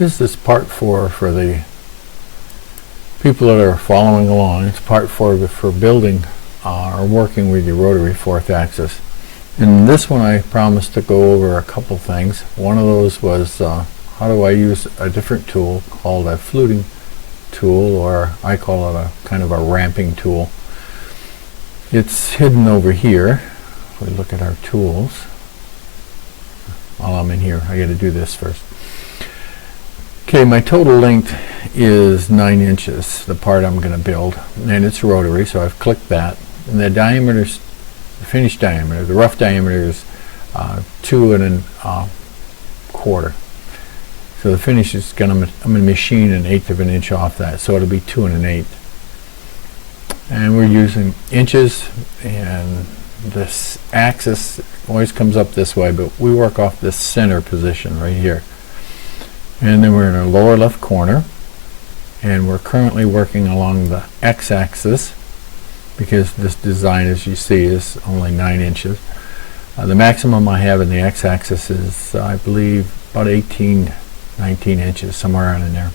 This is part 4 for the people that are following along. It's part 4 for building or working with your rotary 4th axis. In this one I promised to go over a couple things. One of those was how do I use a different tool called a fluting tool, or I call it a kind of a ramping tool. It's hidden over here. If we look at our tools, while I'm in here, I got to do this first. Okay, my total length is 9 inches, the part I'm going to build, and it's rotary, so I've clicked that. And the diameter's, the finished diameter, the rough diameter is 2 1/4. So the finish is I'm going to machine 1/8 of an inch off that, so it'll be 2 1/8. And we're using inches, and this axis always comes up this way, but we work off this center position right here. And then we're in our lower left corner, and we're currently working along the x-axis because this design, as you see, is only 9 inches. The maximum I have in the x-axis is, I believe, about 18, 19 inches, somewhere around in there.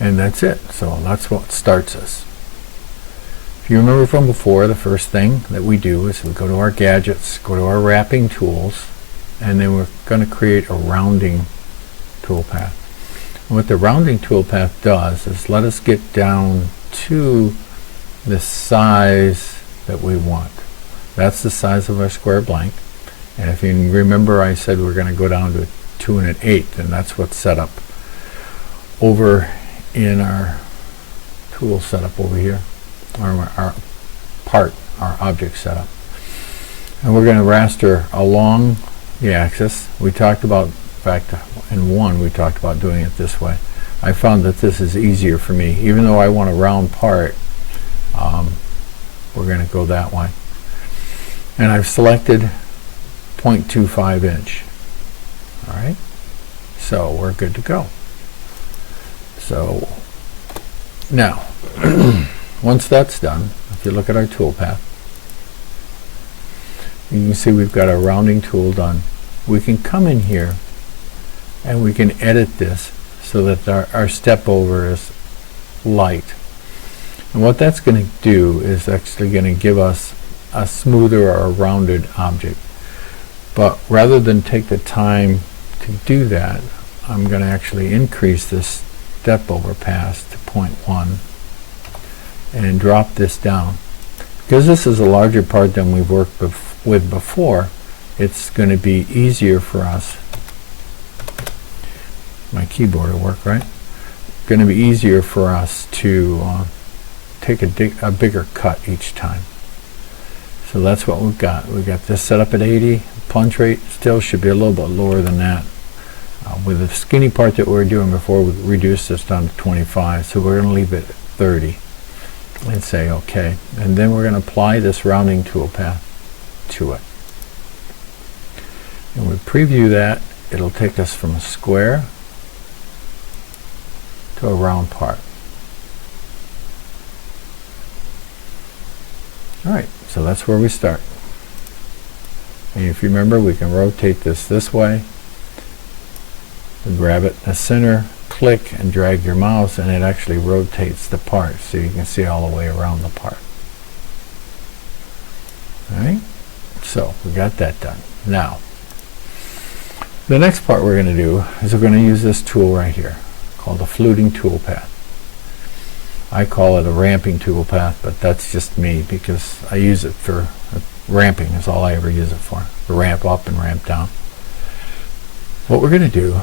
And that's it. So that's what starts us. If you remember from before, the first thing that we do is we go to our gadgets, go to our wrapping tools, and then we're going to create a rounding toolpath. And what the rounding toolpath does is let us get down to the size that we want. That's the size of our square blank. And if you remember, I said we're going to go down to 2 1/8, and that's what's set up over in our tool setup over here, or our object setup. And we're going to raster along the axis. We talked about, in fact, in one we talked about doing it this way. I found that this is easier for me. Even though I want a round part, we're going to go that way. And I've selected 0.25 inch. Alright, so we're good to go. So now, once that's done, if you look at our toolpath, you can see we've got our rounding tool done. We can come in here and we can edit this so that our step over is light. And what that's going to do is actually going to give us a smoother or a rounded object. But rather than take the time to do that, I'm going to actually increase this step over pass to 0.1 and drop this down. Because this is a larger part than we've worked with before, it's going to be easier for us. My keyboard will work, right? Going to be easier for us to take a bigger cut each time. So that's what we've got. We've got this set up at 80. Punch rate still should be a little bit lower than that. With the skinny part that we were doing before, we reduced this down to 25. So we're going to leave it at 30 and say OK. And then we're going to apply this rounding toolpath to it. And we preview that. It'll take us from a square to a round part. Alright, so that's where we start. And if you remember, we can rotate this way. And grab it in the center, click, and drag your mouse, and it actually rotates the part so you can see all the way around the part. Alright, so we got that done. Now, the next part we're going to do is we're going to use this tool right here called the Fluting Toolpath. I call it a ramping toolpath, but that's just me because I use it for ramping is all I ever use it for ramp up and ramp down. What we're going to do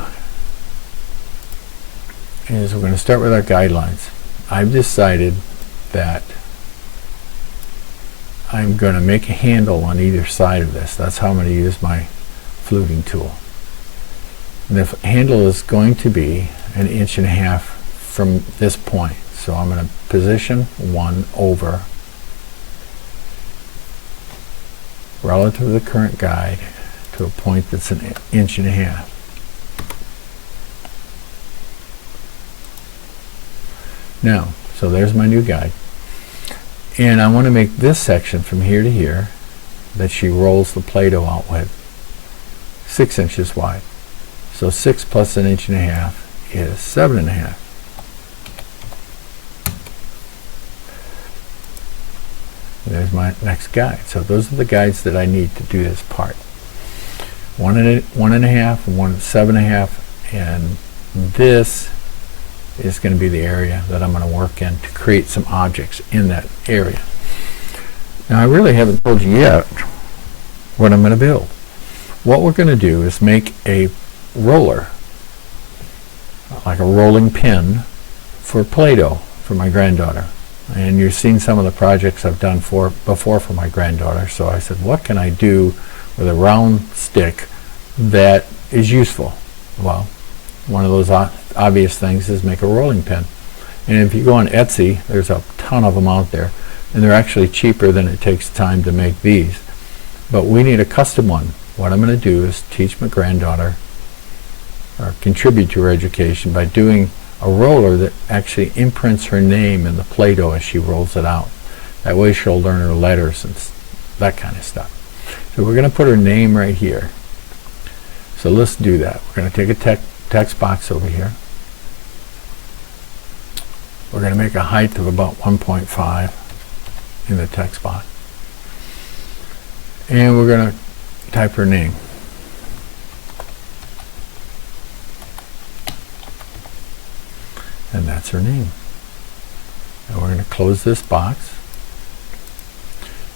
is we're going to start with our guidelines. I've decided that I'm going to make a handle on either side of this. That's how I'm going to use my fluting tool. And the handle is going to be 1.5 inches from this point. So I'm going to position one over relative to the current guide to a point that's 1.5 inches. Now, so there's my new guide. And I want to make this section from here to here that she rolls the Play-Doh out with 6 inches wide. So 6 plus 1.5 inches is 7.5 inches. There's my next guide. So those are the guides that I need to do this part. 1.5 and 7.5, and this is going to be the area that I'm going to work in to create some objects in that area. Now, I really haven't told you yet what I'm going to build. What we're going to do is make a roller, like a rolling pin for Play-Doh for my granddaughter. And you've seen some of the projects I've done before for my granddaughter. So I said, what can I do with a round stick that is useful? Well, one of those obvious things is make a rolling pin. And if you go on Etsy, there's a ton of them out there. And they're actually cheaper than it takes time to make these. But we need a custom one. What I'm going to do is teach my granddaughter, or contribute to her education, by doing a roller that actually imprints her name in the Play-Doh as she rolls it out. That way she'll learn her letters and that kind of stuff. So we're going to put her name right here. So let's do that. We're going to take a text box over here. We're going to make a height of about 1.5 in the text box. And we're going to type her name. And that's her name. And we're going to close this box.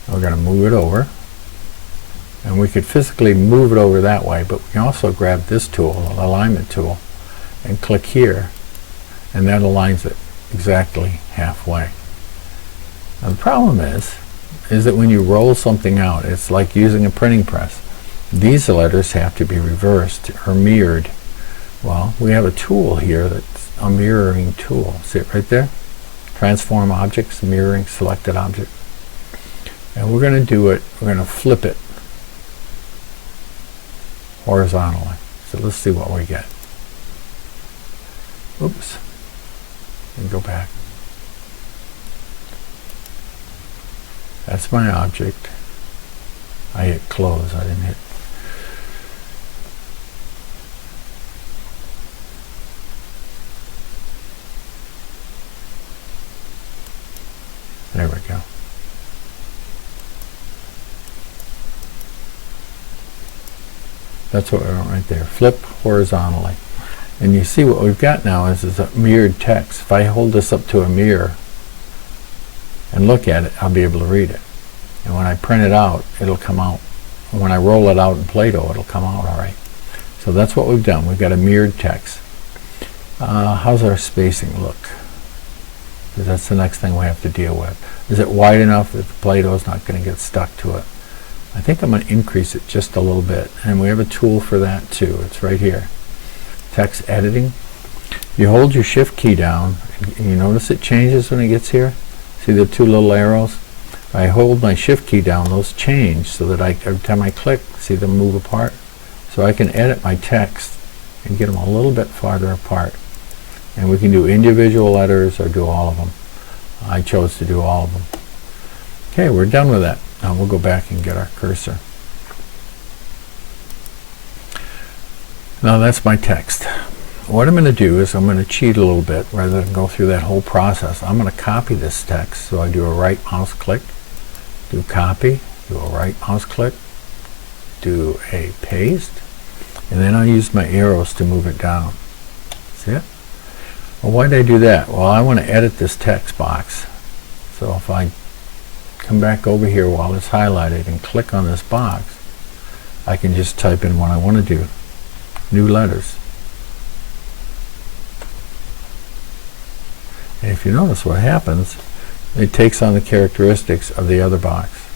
And we're going to move it over. And we could physically move it over that way, but we can also grab this tool, the alignment tool, and click here. And that aligns it exactly halfway. Now the problem is that when you roll something out, it's like using a printing press. These letters have to be reversed or mirrored. Well, we have a tool here that's a mirroring tool. See it right there? Transform objects, mirroring selected object. And we're going to do it, we're going to flip it horizontally. So let's see what we get. Oops. And go back. That's my object. I hit close, I didn't hit. There we go. That's what we want right there. Flip horizontally. And you see what we've got now is a mirrored text. If I hold this up to a mirror and look at it, I'll be able to read it. And when I print it out, it'll come out. And when I roll it out in Play-Doh, it'll come out all right. So that's what we've done. We've got a mirrored text. How's our spacing look? Because that's the next thing we have to deal with. Is it wide enough that the Play-Doh is not going to get stuck to it? I think I'm going to increase it just a little bit. And we have a tool for that too. It's right here. Text editing. You hold your shift key down, and you notice it changes when it gets here. See the two little arrows? If I hold my shift key down, those change so that every time I click, see them move apart. So I can edit my text and get them a little bit farther apart. And we can do individual letters or do all of them. I chose to do all of them. Okay, we're done with that. Now we'll go back and get our cursor. Now that's my text. What I'm going to do is I'm going to cheat a little bit rather than go through that whole process. I'm going to copy this text. So I do a right mouse click, do copy, do a right mouse click, do a paste, and then I'll use my arrows to move it down. See it? Well, why did I do that? Well, I want to edit this text box. So if I come back over here while it's highlighted and click on this box, I can just type in what I want to do. New letters. And if you notice what happens, it takes on the characteristics of the other box.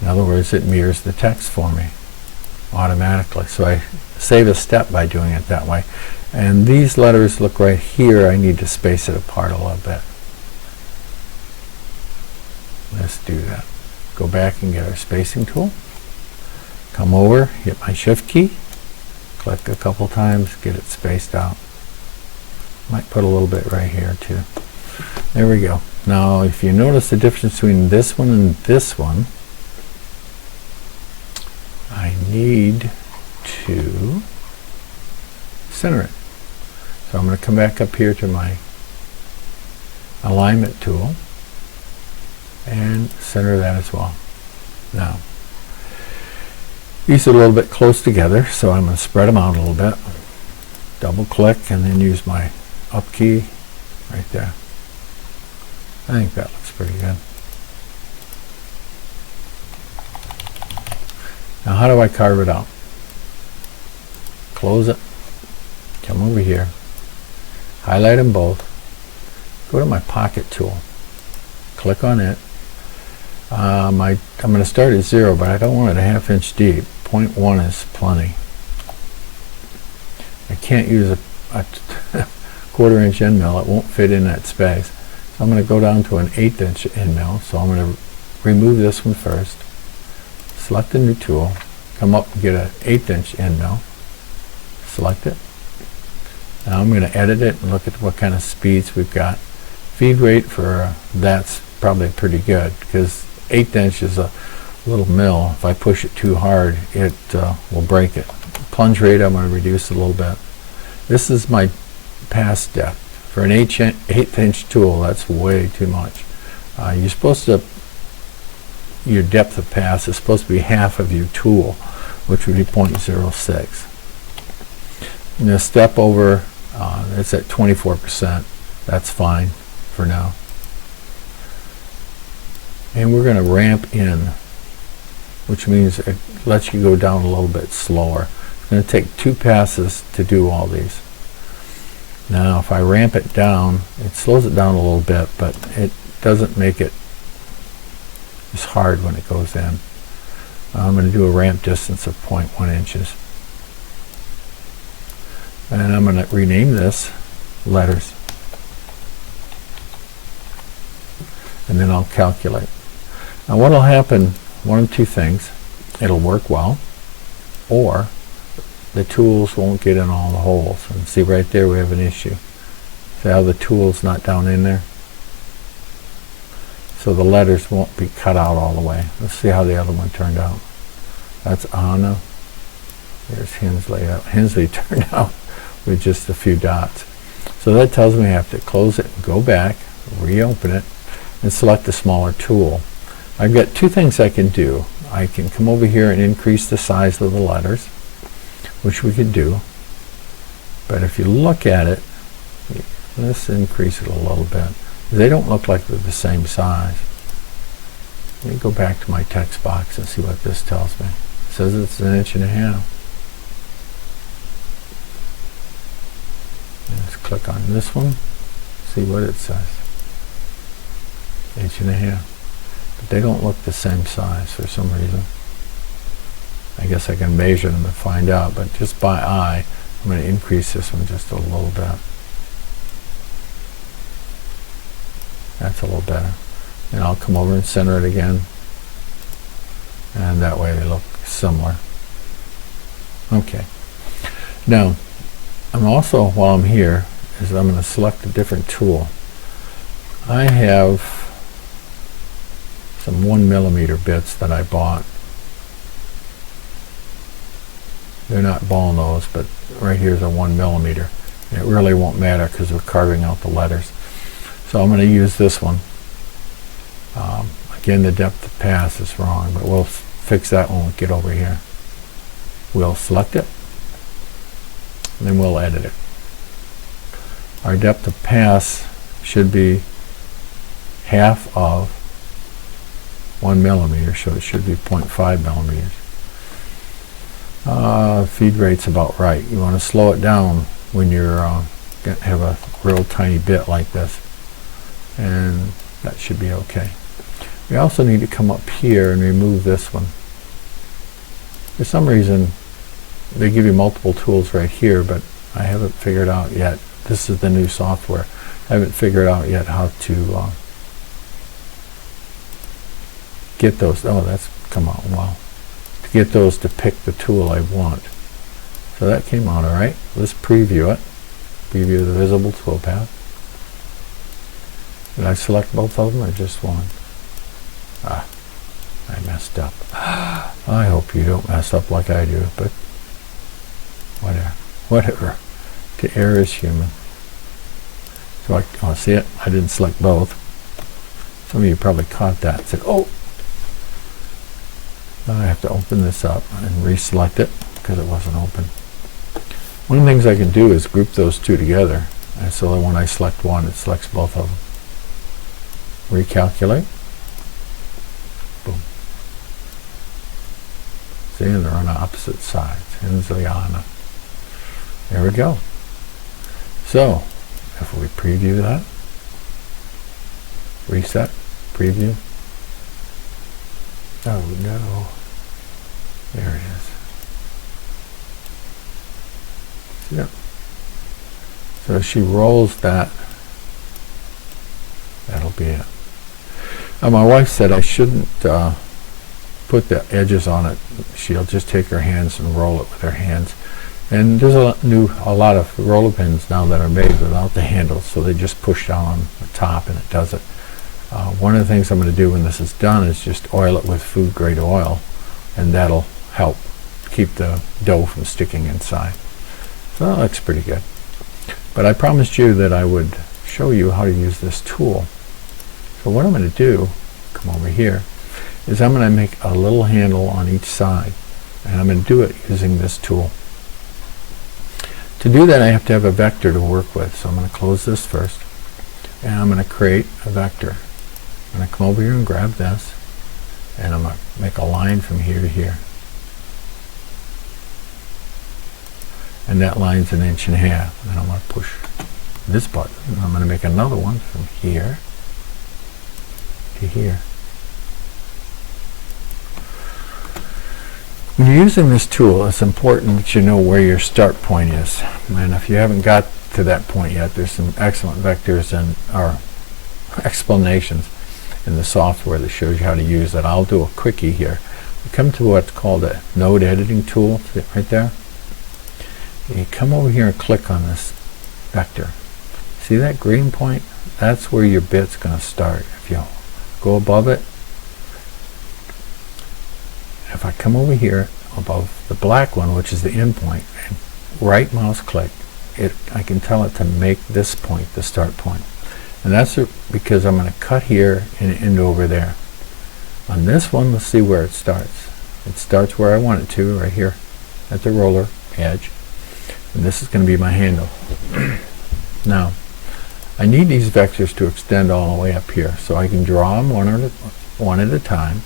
In other words, it mirrors the text for me automatically. So I save a step by doing it that way. And these letters look right here. I need to space it apart a little bit. Let's do that. Go back and get our spacing tool. Come over, hit my shift key, click a couple times, get it spaced out. Might put a little bit right here too. There we go. Now if you notice the difference between this one and this one, I need to center it. So I'm going to come back up here to my alignment tool and center that as well. Now, these are a little bit close together, so I'm going to spread them out a little bit. Double click and then use my up key right there. I think that looks pretty good. Now how do I carve it out? Close it, come over here, highlight them both, go to my pocket tool, click on it. I'm going to start at 0, but I don't want it a 1/2 inch deep. 0.1 is plenty. I can't use a 1/4 inch end mill, it won't fit in that space. So I'm going to go down to an 1/8 inch end mill, so I'm going to remove this one first, select a new tool, come up and get an 1/8 inch end mill, select it. Now I'm going to edit it and look at what kind of speeds we've got. Feed rate for that's probably pretty good, because 1/8 inch is a little mill. If I push it too hard, it will break it. Plunge rate, I'm going to reduce it a little bit. This is my pass depth. For an 1/8 inch tool, that's way too much. You're supposed to, your depth of pass is supposed to be half of your tool, which would be 0.06. I'm going to step over, it's at 24%. That's fine for now. And we're going to ramp in, which means it lets you go down a little bit slower. It's going to take 2 passes to do all these. Now if I ramp it down, it slows it down a little bit, but it doesn't make it as hard when it goes in. I'm going to do a ramp distance of 0.1 inches. And I'm going to rename this letters. And then I'll calculate. Now what will happen, one of two things, it'll work well, or the tools won't get in all the holes. And see right there we have an issue. See how the tool's not down in there? So the letters won't be cut out all the way. Let's see how the other one turned out. That's Anna. There's Hensley. Hensley turned out with just a few dots. So that tells me I have to close it and go back, reopen it, and select the smaller tool. I've got 2 things I can do. I can come over here and increase the size of the letters, which we could do. But if you look at it, let's increase it a little bit. They don't look like they're the same size. Let me go back to my text box and see what this tells me. It says it's 1.5 inches. Let's click on this one, see what it says. 1.5 inches. But they don't look the same size for some reason. I guess I can measure them and find out, but just by eye, I'm going to increase this one just a little bit. That's a little better. And I'll come over and center it again. And that way they look similar. Okay. Now, I'm also, while I'm here, is I'm going to select a different tool. I have some 1mm bits that I bought. They're not ball nose, but right here is a 1mm. And it really won't matter because we're carving out the letters. So I'm going to use this one. Again, the depth of pass is wrong, but we'll fix that when we get over here. We'll select it, and then we'll edit it. Our depth of pass should be half of 1mm, so it should be 0.5 millimeters. Feed rate's about right. You want to slow it down when you're have a real tiny bit like this, and that should be okay. We also need to come up here and remove this one. For some reason they give you multiple tools right here, but I haven't figured out yet. This is the new software. I haven't figured out yet how to get those. Oh, that's come out well. To get those to pick the tool I want. So that came out all right. Let's preview it. Preview the visible toolpath. Did I select both of them or just one? Ah, I messed up. I hope you don't mess up like I do, but whatever. To err is human. So see it? I didn't select both. Some of you probably caught that and said, oh! Now I have to open this up and reselect it because it wasn't open. One of the things I can do is group those two together, and so that when I select one, it selects both of them. Recalculate. Boom. See, and they're on opposite sides. Hinzliana. There we go. So, if we preview that, reset, preview. Oh no. There it is. Yep. So she rolls that. That'll be it. My wife said I shouldn't put the edges on it. She'll just take her hands and roll it with her hands. And there's a lot of roller pins now that are made without the handles, so they just push down on the top and it does it. One of the things I'm going to do when this is done is just oil it with food grade oil, and that'll help keep the dough from sticking inside. So that looks pretty good. But I promised you that I would show you how to use this tool. So what I'm going to do, come over here, is I'm going to make a little handle on each side, and I'm going to do it using this tool. To do that, I have to have a vector to work with, so I'm going to close this first, and I'm going to create a vector. I'm going to come over here and grab this, and I'm going to make a line from here to here. And that line's 1.5 inches. And I'm going to push this button, and I'm going to make another one from here to here. When you're using this tool, it's important that you know where your start point is. And if you haven't got to that point yet, there's some excellent vectors and or explanations in the software that shows you how to use it. I'll do a quickie here. We come to what's called a node editing tool, right there. You come over here and click on this vector. See that green point? That's where your bit's going to start. If you go above it, if I come over here above the black one, which is the end point, and right mouse click, I can tell it to make this point the start point. And that's because I'm going to cut here and end over there. On this one, let's see where it starts. It starts where I want it to, right here at the roller edge. And this is going to be my handle. Now, I need these vectors to extend all the way up here, so I can draw them one at a time,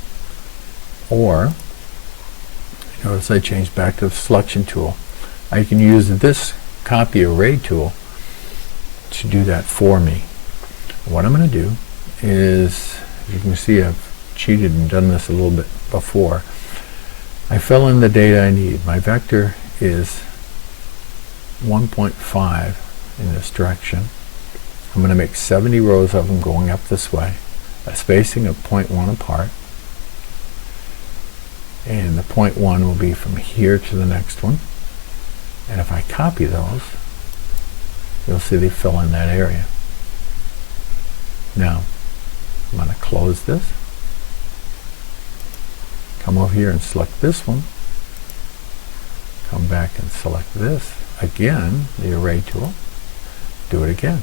or notice I changed back to the selection tool. I can use this copy array tool to do that for me. What I'm going to do is, as you can see, I've cheated and done this a little bit before. I fill in the data I need. My vector is 1.5 in this direction. I'm going to make 70 rows of them going up this way, a spacing of 0.1 apart. And the 0.1 will be from here to the next one. And if I copy those, you'll see they fill in that area. Now, I'm going to close this. Come over here and select this one. Come back and select this. Again, the array tool. Do it again.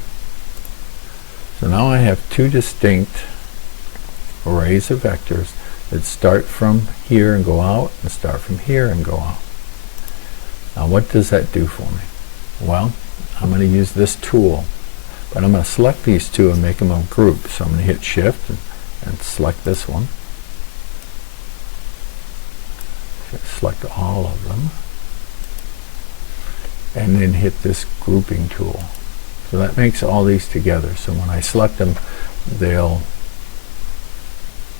So now I have two distinct arrays of vectors that start from here and go out, and start from here and go out. Now what does that do for me? Well, I'm going to use this tool, but I'm going to select these two and make them a group. So I'm going to hit Shift and select this one. Select all of them. And then hit this grouping tool. So that makes all these together. So when I select them, they'll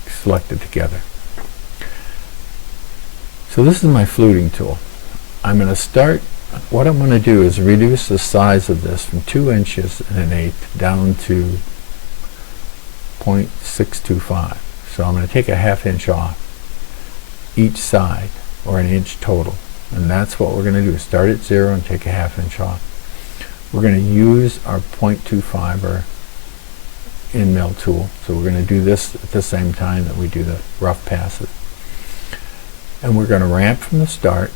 select it together. So this is my fluting tool. I'm going to start, what I'm going to do is reduce the size of this from 2 inches and 1/8 down to 0.625. So I'm going to take a 1/2 inch off each side, or 1 inch total. And that's what we're going to do. Start at 0 and take a 1/2 inch off. We're going to use our 0.25 or in mill tool. So we're going to do this at the same time that we do the rough passes. And we're going to ramp from the start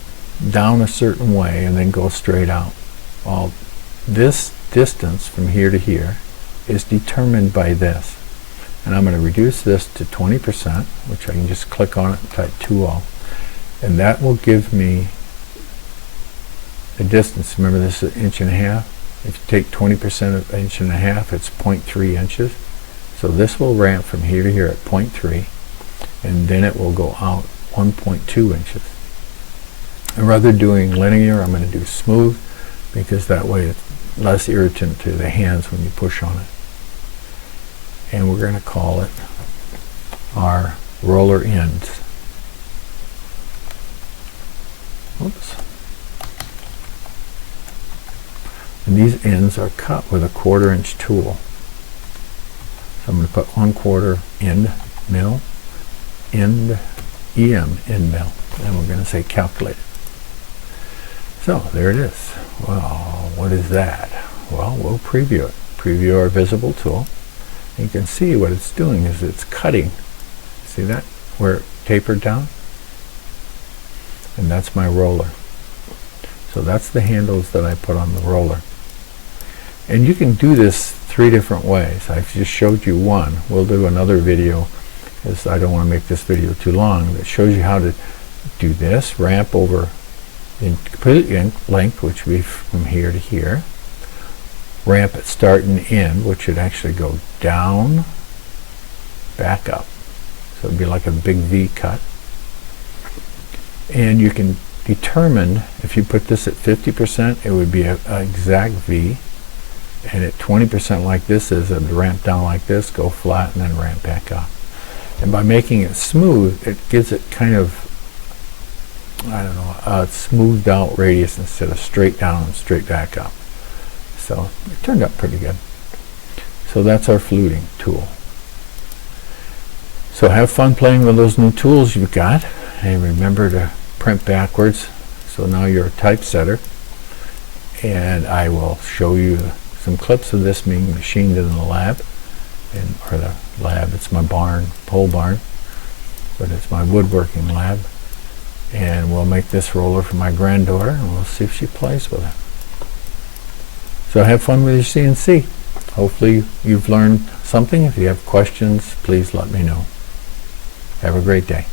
down a certain way and then go straight out. Well, this distance from here to here is determined by this. And I'm going to reduce this to 20%, which I can just click on it and type 2O. And that will give me a distance. Remember, this is 1.5 inches. If you take 20% of 1.5 inches, it's 0.3 inches. So this will ramp from here to here at 0.3, and then it will go out 1.2 inches. And rather than doing linear, I'm going to do smooth, because that way it's less irritant to the hands when you push on it. And we're going to call it our roller ends. Oops. And these ends are cut with a 1/4 inch tool. So I'm going to put 1/4 end mill, end end mill, and we're going to say calculate it. So there it is. Well, what is that? Well, we'll preview it. Preview our visible tool. You can see what it's doing is it's cutting. See that? Where it tapered down? And that's my roller. So that's the handles that I put on the roller. And you can do this 3 different ways. I've just showed you one. We'll do another video, because I don't want to make this video too long, that shows you how to do this, ramp over in complete length, which would be from here to here. Ramp at start and end, which would actually go down, back up. So it would be like a big V cut. And you can determine, if you put this at 50%, it would be an exact V. And at 20% like this is, it would ramp down like this, go flat, and then ramp back up. And by making it smooth, it gives it kind of, I don't know, a smoothed out radius instead of straight down and straight back up. So it turned out pretty good. So that's our fluting tool. So have fun playing with those new tools you've got, and remember to print backwards. So now you're a typesetter, and I will show you some clips of this being machined in the lab, or the lab, it's my barn, pole barn, but it's my woodworking lab. And we'll make this roller for my granddaughter, and we'll see if she plays with it. So have fun with your CNC. Hopefully you've learned something. If you have questions, please let me know. Have a great day.